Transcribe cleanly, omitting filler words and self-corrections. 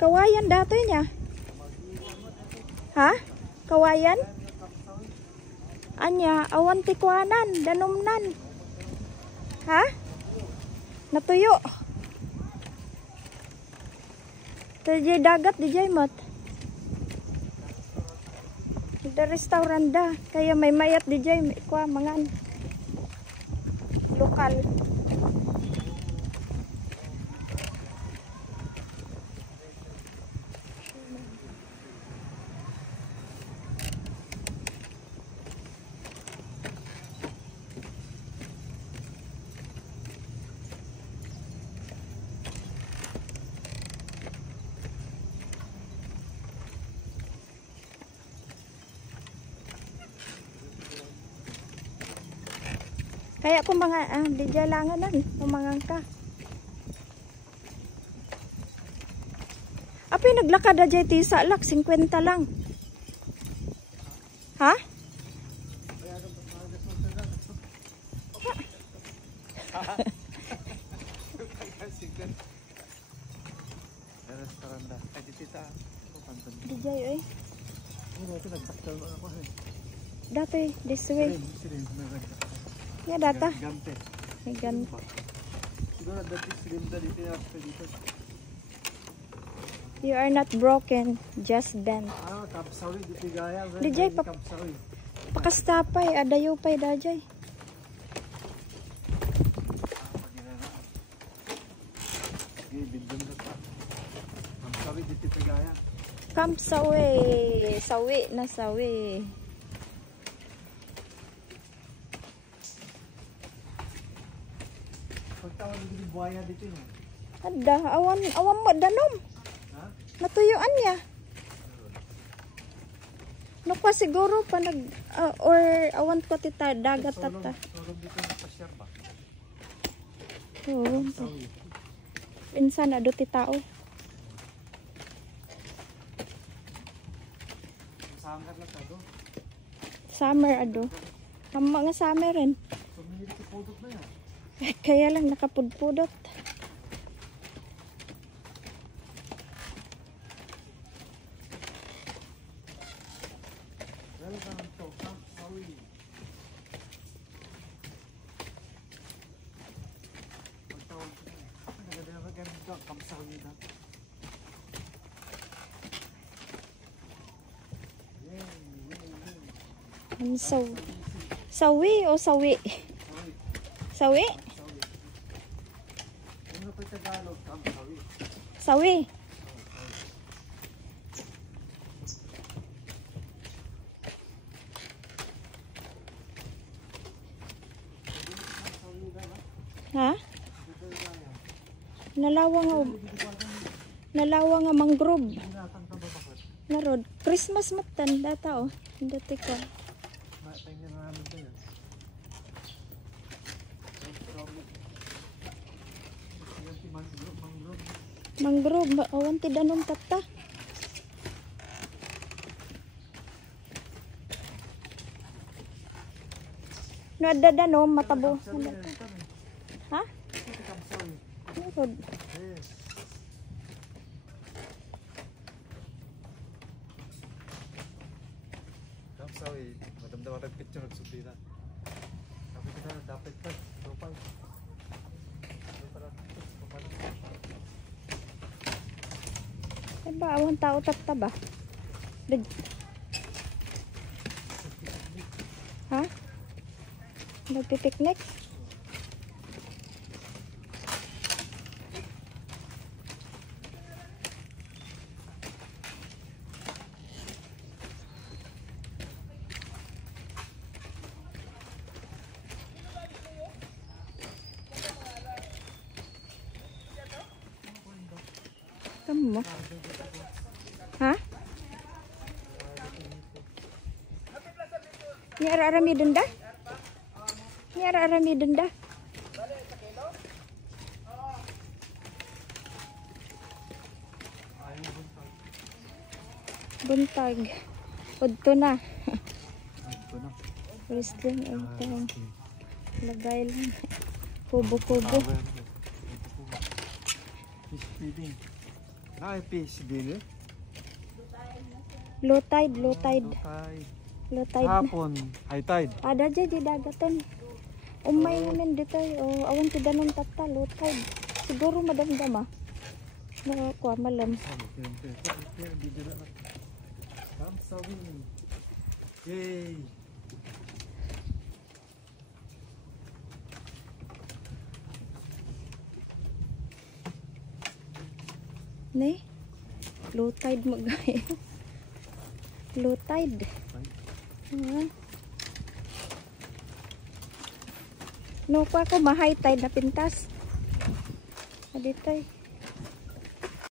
Kawayan dati niya. Ha? Kawayan? Anya, awan tikwanan, danumnan. Ha? Natuyo. Tadi dagat di Jaymot. Ada restoran dah. Kaya may mayat di Jaymot. Kwa mangan. Lokal. Kaya kung mga di jalanganan, umangang ka. Api naglakad na jay tisa lak, 50 lang. Ha? Di jay eh. Dati, this way. Ya data. Gante. You are not broken, just bent. Dijay pakastapay, adayo pay dajay. Kamsawi, sawi na sawi. Ada awan mo danom. Natuyuan niya. Nukwa siguro pa nag or awan ko tita dagat tata. Oo. Insan ado ti tao. Summer ado. Tama nga summer rin. Kaya lang nakapudpudot. Sawi o sawi? Sawi? Sawi. Ha? Nalawang nga mangrove. Narod, Christmas matan data oh. Dati ko. Mangrove, awan ti danom tata. No ada danom matabo. Ha? Narod. Kamsawi, madam-dam ang picture nagsubira. Tapi kita dapat ka, topay. Ba, awan tao tata ba? Ha? Nagpipiknik? Kamu? Ha? Ni ara-arami denda? Ni ara-arami denda? buntag. Udto na. Ito na. Wrestling Ah, ito. okay. Lagay lang. Kubo-kubo. Fish feeding. Fish din eh. Low tide, low tide. Low tide na. Hapon, high tide. Ada dyan di dagatan. Umay naman dito. O, awan ti danon tata, low tide. Siguro madamdam ah. Nakakuha malam. Come sawing. Yay! Ne? Low tide magay. Low tide. No pa ako ma-high tide na pintas. Dito